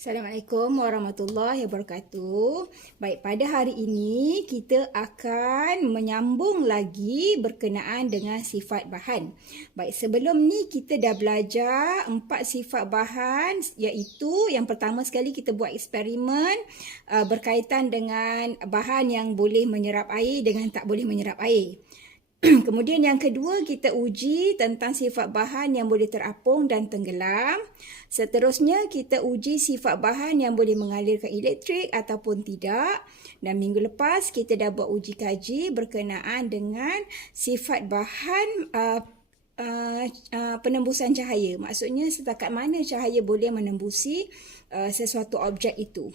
Assalamualaikum warahmatullahi wabarakatuh. Baik, pada hari ini kita akan menyambung lagi berkenaan dengan sifat bahan. Baik, sebelum ni kita dah belajar 4 sifat bahan, iaitu yang pertama sekali kita buat eksperimen berkaitan dengan bahan yang boleh menyerap air dengan tak boleh menyerap air. Kemudian yang kedua, kita uji tentang sifat bahan yang boleh terapung dan tenggelam. Seterusnya, kita uji sifat bahan yang boleh mengalirkan elektrik ataupun tidak. Dan minggu lepas, kita dah buat uji kaji berkenaan dengan sifat bahan penembusan cahaya. Maksudnya setakat mana cahaya boleh menembusi sesuatu objek itu.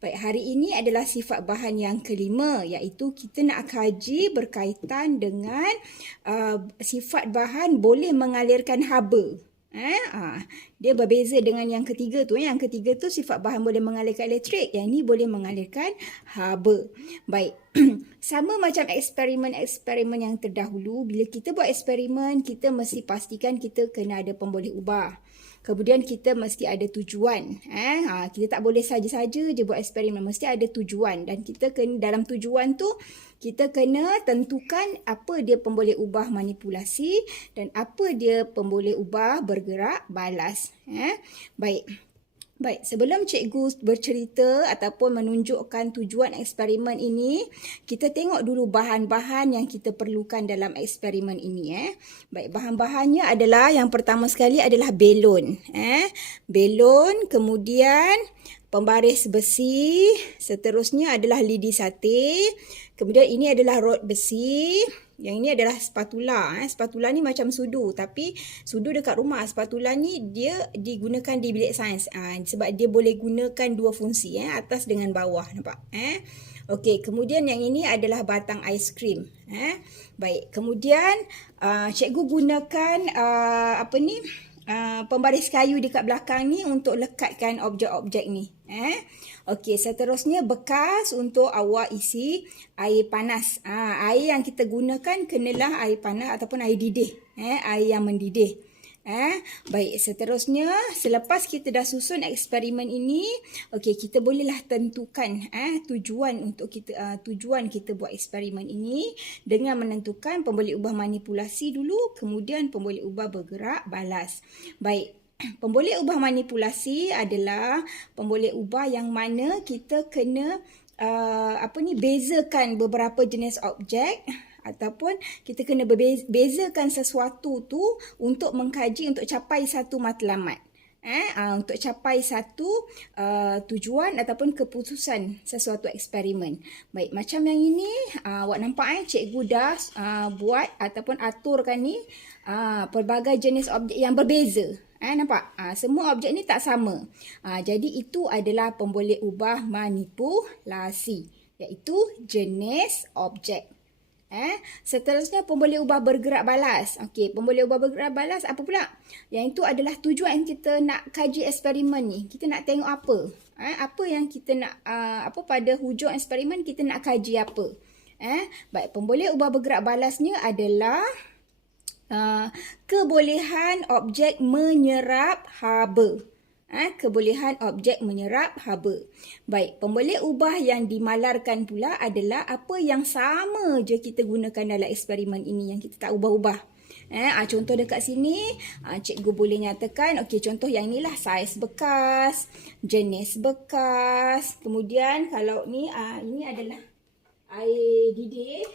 Baik, hari ini adalah sifat bahan yang kelima, iaitu kita nak kaji berkaitan dengan sifat bahan boleh mengalirkan haba. Dia berbeza dengan yang ketiga tu. Yang ketiga tu sifat bahan boleh mengalirkan elektrik, yang ini boleh mengalirkan haba. Baik, sama macam eksperimen-eksperimen yang terdahulu, bila kita buat eksperimen, kita mesti pastikan kita kena ada pemboleh ubah. Kemudian kita mesti ada tujuan. Kita tak boleh saja-saja je buat eksperimen, mesti ada tujuan. Dan kita kena, dalam tujuan tu, kita kena tentukan apa dia pemboleh ubah manipulasi dan apa dia pemboleh ubah bergerak balas. Baik, sebelum cikgu bercerita ataupun menunjukkan tujuan eksperimen ini, kita tengok dulu bahan-bahan yang kita perlukan dalam eksperimen ini. Baik, bahan-bahannya adalah, yang pertama sekali adalah belon. Belon, kemudian pembaris besi, seterusnya adalah lidi sate, kemudian ini adalah rod besi. Yang ini adalah spatula. Spatula ni macam sudu, tapi sudu dekat rumah. Spatula ni dia digunakan di bilik sains. Sebab dia boleh gunakan dua fungsi, atas dengan bawah, nampak? Okey, kemudian yang ini adalah batang aiskrim. Baik, kemudian cikgu gunakan pembaris kayu dekat belakang ni untuk lekatkan objek-objek ni. Okey, seterusnya bekas untuk awak isi air panas. Air yang kita gunakan kenalah air panas ataupun air didih. Air yang mendidih. Baik, seterusnya selepas kita dah susun eksperimen ini, okey, kita bolehlah tentukan tujuan untuk kita tujuan kita buat eksperimen ini dengan menentukan pemboleh ubah manipulasi dulu, kemudian pemboleh ubah bergerak balas. Baik, pemboleh ubah manipulasi adalah pemboleh ubah yang mana kita kena bezakan beberapa jenis objek, ataupun kita kena bezakan sesuatu tu untuk mengkaji, untuk capai satu matlamat. Untuk capai satu tujuan ataupun keputusan sesuatu eksperimen. Baik, macam yang ini, awak nampak cikgu dah buat ataupun aturkan ni pelbagai jenis objek yang berbeza. Nampak? Semua objek ni tak sama. Jadi itu adalah pemboleh ubah manipulasi, iaitu jenis objek. Seterusnya pemboleh ubah bergerak balas. Okey, pemboleh ubah bergerak balas apa pula? Yang itu adalah tujuan yang kita nak kaji eksperimen ni. Kita nak tengok apa? Apa yang kita nak pada hujung eksperimen kita nak kaji apa? Baik, pemboleh ubah bergerak balasnya adalah kebolehan objek menyerap haba. Kebolehan objek menyerap haba. Baik, pemboleh ubah yang dimalarkan pula adalah apa yang sama je kita gunakan dalam eksperimen ini, yang kita tak ubah-ubah. Contoh dekat sini, cikgu boleh nyatakan, okey, contoh yang inilah saiz bekas, jenis bekas. Kemudian kalau ni, ini adalah air didih.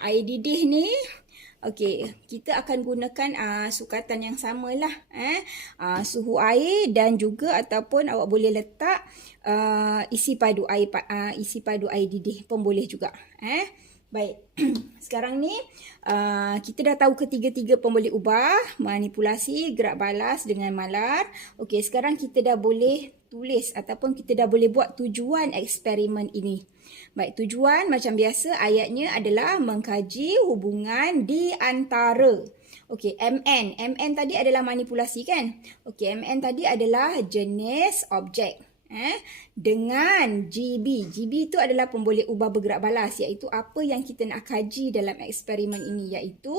Air didih ni, okey, kita akan gunakan sukatan yang samalah. Suhu air dan juga ataupun awak boleh letak isi padu air didih pun boleh juga. Baik, sekarang ni kita dah tahu ketiga-tiga pemboleh ubah, manipulasi, gerak balas dengan malar. Okey, sekarang kita dah boleh tulis ataupun kita dah boleh buat tujuan eksperimen ini. Baik, tujuan macam biasa ayatnya adalah mengkaji hubungan di antara. Okey, MN. MN tadi adalah manipulasi kan? Okey, MN tadi adalah jenis objek. Dengan GB. GB itu adalah pemboleh ubah bergerak balas, iaitu apa yang kita nak kaji dalam eksperimen ini, iaitu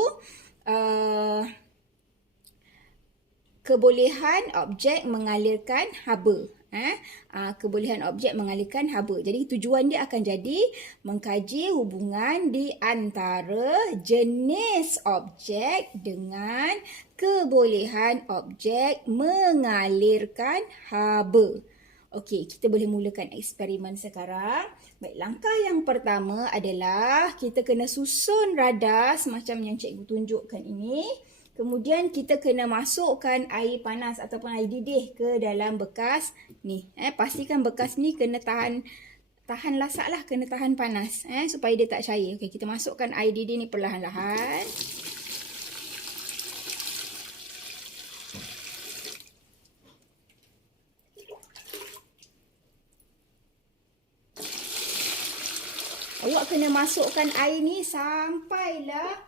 kebolehan objek mengalirkan haba. Kebolehan objek mengalirkan haba. Jadi tujuan dia akan jadi mengkaji hubungan di antara jenis objek dengan kebolehan objek mengalirkan haba. Okey, kita boleh mulakan eksperimen sekarang. Baik, langkah yang pertama adalah kita kena susun radar semacam yang cikgu tunjukkan ini. Kemudian kita kena masukkan air panas ataupun air didih ke dalam bekas ni. Pastikan bekas ni kena tahan lasak lah, kena tahan panas supaya dia tak cair. Okey, kita masukkan air didih ni perlahan-lahan. Awak kena masukkan air ni sampailah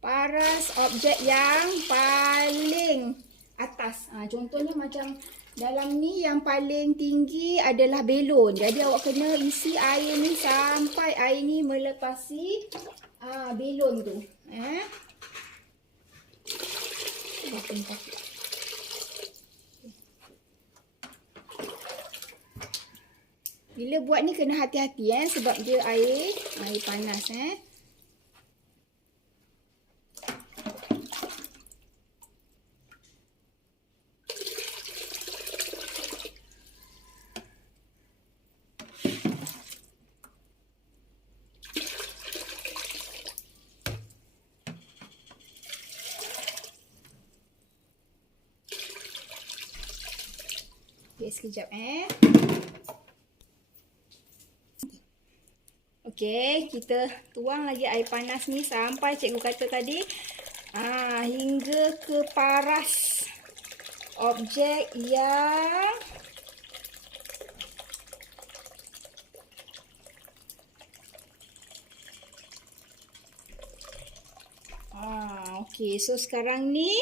paras objek yang paling atas. Contohnya macam dalam ni yang paling tinggi adalah belon. Jadi awak kena isi air ni sampai air ni melepasi belon tu. Bila buat ni kena hati-hati sebab dia air panas Okey, sekejap Okey, kita tuang lagi air panas ni sampai cikgu kata tadi hingga ke paras objek yang okey, so sekarang ni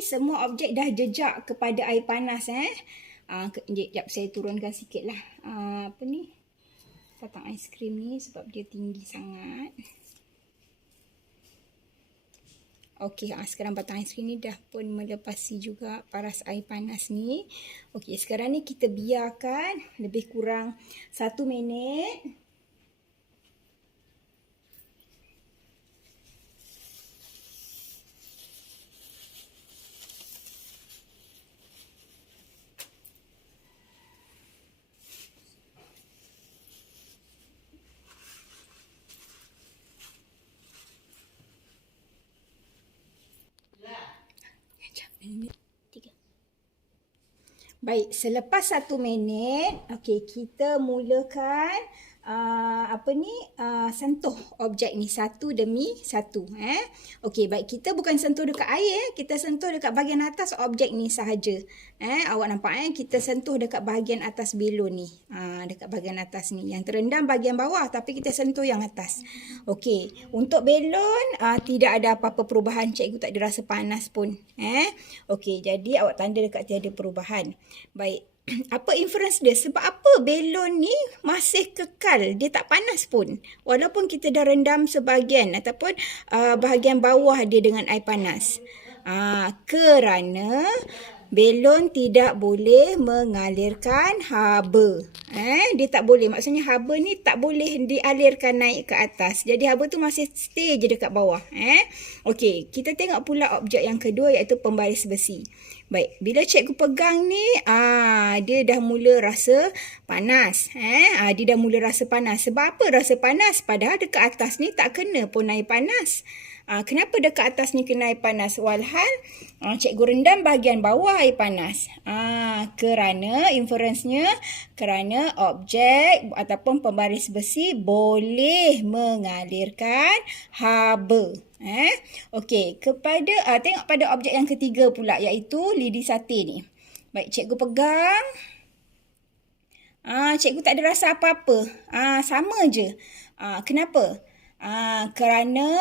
semua objek dah jejak kepada air panas Sekejap saya turunkan sikit lah batang aiskrim ni sebab dia tinggi sangat. Okey, sekarang batang aiskrim ni dah pun melepasi juga paras air panas ni. Okey, sekarang ni kita biarkan lebih kurang 1 minit. Baik, selepas 1 minit, okey, kita mulakan sentuh objek ni satu demi satu. Okey, baik, kita bukan sentuh dekat air, kita sentuh dekat bahagian atas objek ni sahaja. Awak nampak kita sentuh dekat bahagian atas belon ni. Dekat bahagian atas ni. Yang terendam bahagian bawah tapi kita sentuh yang atas. Okey, untuk belon tidak ada apa-apa perubahan, cikgu tak ada rasa panas pun. Okey, jadi awak tanda dekat tiada perubahan. Baik. Apa inference dia? Sebab apa belon ni masih kekal, dia tak panas pun walaupun kita dah rendam sebahagian ataupun bahagian bawah dia dengan air panas. Kerana belon tidak boleh mengalirkan haba. Dia tak boleh, maksudnya haba ni tak boleh dialirkan naik ke atas. Jadi haba tu masih stay je dekat bawah. Okey, kita tengok pula objek yang kedua iaitu pembaris besi. Baik, bila cikgu pegang ni, dia dah mula rasa panas. Dia dah mula rasa panas. Sebab apa rasa panas? Padahal dekat atas ni tak kena pun air panas. Kenapa dekat atas ni kena air panas? Walhal cikgu rendam bahagian bawah air panas. Kerana inference-nya, kerana objek ataupun pembaris besi boleh mengalirkan haba. Okey, tengok pada objek yang ketiga pula iaitu lidi sate ni. Baik, cikgu pegang. Cikgu tak ada rasa apa-apa. Sama je. Kenapa? Kerana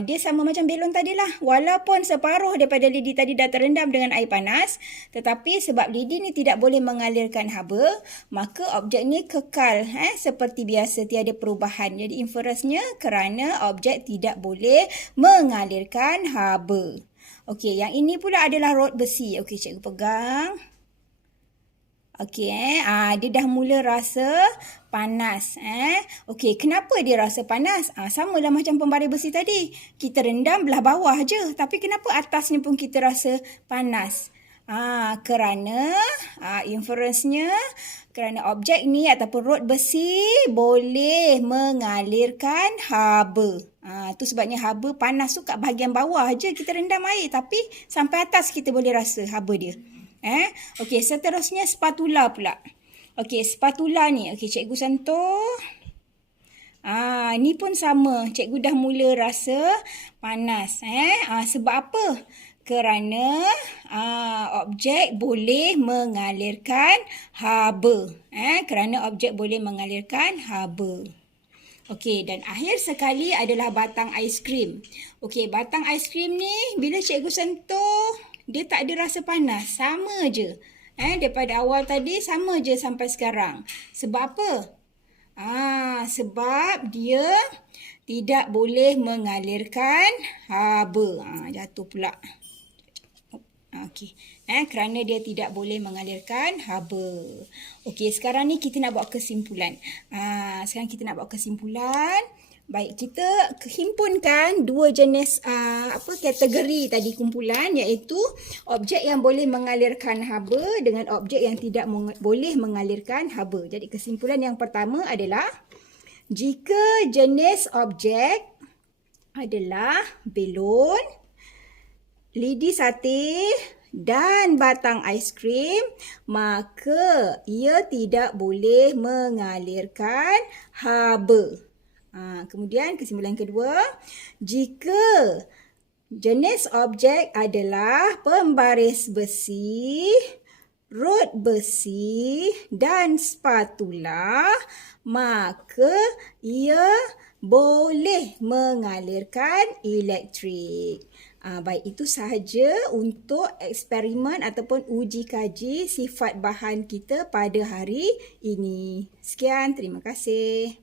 dia sama macam belon tadilah. Walaupun separuh daripada lidi tadi dah terendam dengan air panas, tetapi sebab lidi ni tidak boleh mengalirkan haba, maka objek ni kekal seperti biasa, tiada perubahan. Jadi inferensnya kerana objek tidak boleh mengalirkan haba. Okey, yang ini pula adalah rod besi. Okey, cikgu pegang. Okey, dia dah mula rasa panas. Okey, kenapa dia rasa panas? Samalah macam pembaris besi tadi. Kita rendam belah bawah je. Tapi kenapa atasnya pun kita rasa panas? Kerana inferensnya kerana objek ni ataupun rod besi boleh mengalirkan haba. Tu sebabnya haba panas tu kat bahagian bawah je kita rendam air, tapi sampai atas kita boleh rasa haba dia. Okey, seterusnya spatula pula. Okey, spatula ni. Okey, cikgu sentuh. Ni pun sama. Cikgu dah mula rasa panas. Sebab apa? Kerana objek boleh mengalirkan haba. Kerana objek boleh mengalirkan haba. Okey, dan akhir sekali adalah batang aiskrim. Okey, batang aiskrim ni bila cikgu sentuh, dia tak ada rasa panas. Sama je. Daripada awal tadi sama je sampai sekarang. Sebab apa? Sebab dia tidak boleh mengalirkan haba. Jatuh pula. Okey. Kerana dia tidak boleh mengalirkan haba. Okey, sekarang ni kita nak buat kesimpulan. Baik, kita himpunkan dua jenis kategori tadi kumpulan, iaitu objek yang boleh mengalirkan haba dengan objek yang tidak boleh mengalirkan haba. Jadi kesimpulan yang pertama adalah jika jenis objek adalah belon, lidi sate dan batang aiskrim, maka ia tidak boleh mengalirkan haba. Kemudian kesimpulan kedua, jika jenis objek adalah pembaris besi, rod besi dan spatula, maka ia boleh mengalirkan elektrik. Baik, itu sahaja untuk eksperimen ataupun uji kaji sifat bahan kita pada hari ini. Sekian, terima kasih.